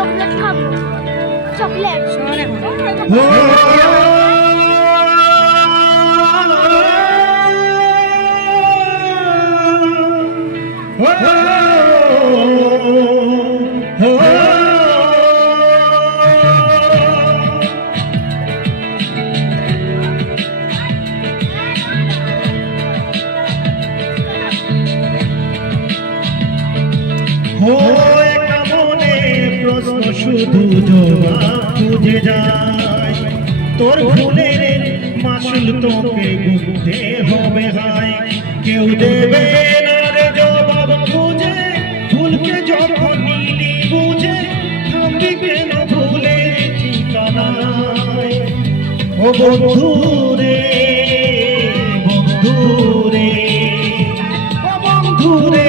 chocolate খাবো chocolate শুধু জবাব খুঁজে যায় তোর ভুলের মাসুল তোকে গুনতে হবে হায় কেউ দেবে না রে জবাব খুঁজে ভুলকে যখন নিলি বুঝে থামবি কেন ভুলের ঠিকানায় ও বন্ধু রে বন্ধু রে ও বন্ধু রে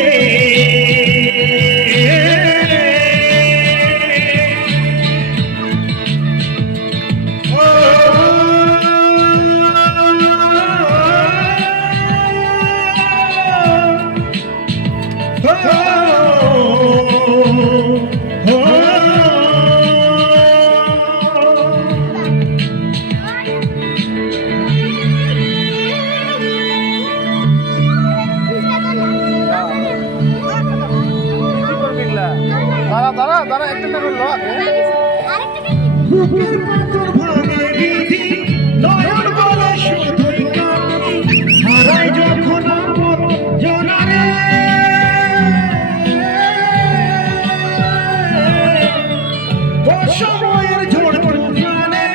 দাঁড়া একটা করলো বুকের পাথর ভাঙে বিধি নয়ন বলে শুধুই কাঁদি হারাই যখন আপন জনারে ও সময়ের ঝড় তুফানে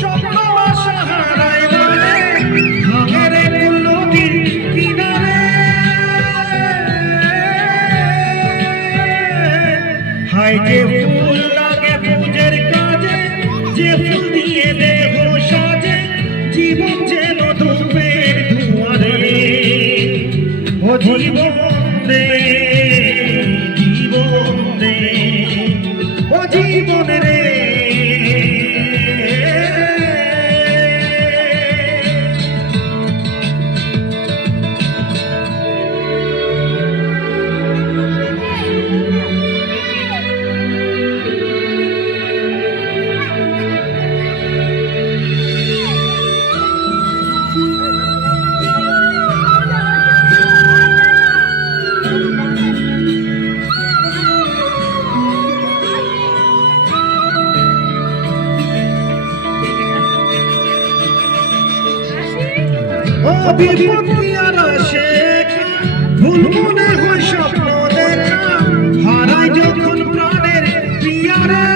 স্বপ্ন আশা হারাই মানে ভাঙের নদীর কিনারে হায় যে ফুল লাগে পূজের কাজে যে ফুল দিয়ে দেহ সাজে জীবন যেন ধূপের দুয়ারে ও জীবন রে জীবন রে ও জীবন রে বিপত্তি আর আসে ভুল মনে হয় স্বপ্ন দেখা হারাই যখন প্রাণের পিয়ারে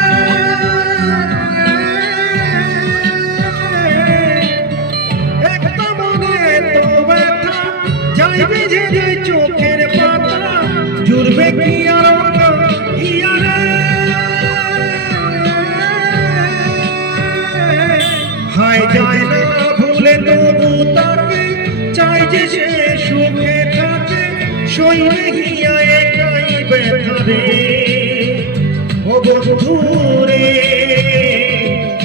একটা মনে তো ব্যথা যাইবে যে চোখের পাতা জুড়বে কি আর হিয়ারে হায় যায় না ভুলে তবু তাকে চাই যে সে সুখে থাকে সইবে গিয়া একাই ব্যথা রে ও বন্ধু রে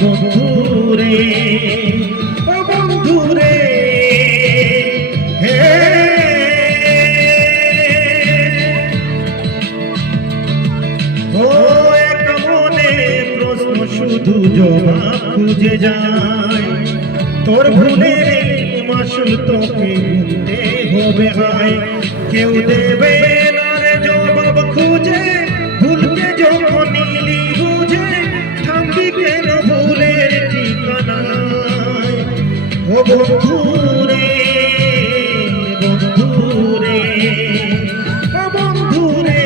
বন্ধু রে ও বন্ধু রে হে ও এক মনে প্রশ্ন শুধু জবাব খুঁজে যায় তোর ভুলের মাসুল তোকে গুনতে হবে হায় কেউ দেবে না রে জবাব খুঁজে ভুলকে যখন নিলি বুঝে থামবি কেন ভুলের ঠিকানায় ও বন্ধু রে বন্ধু রে ও বন্ধু রে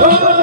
Oh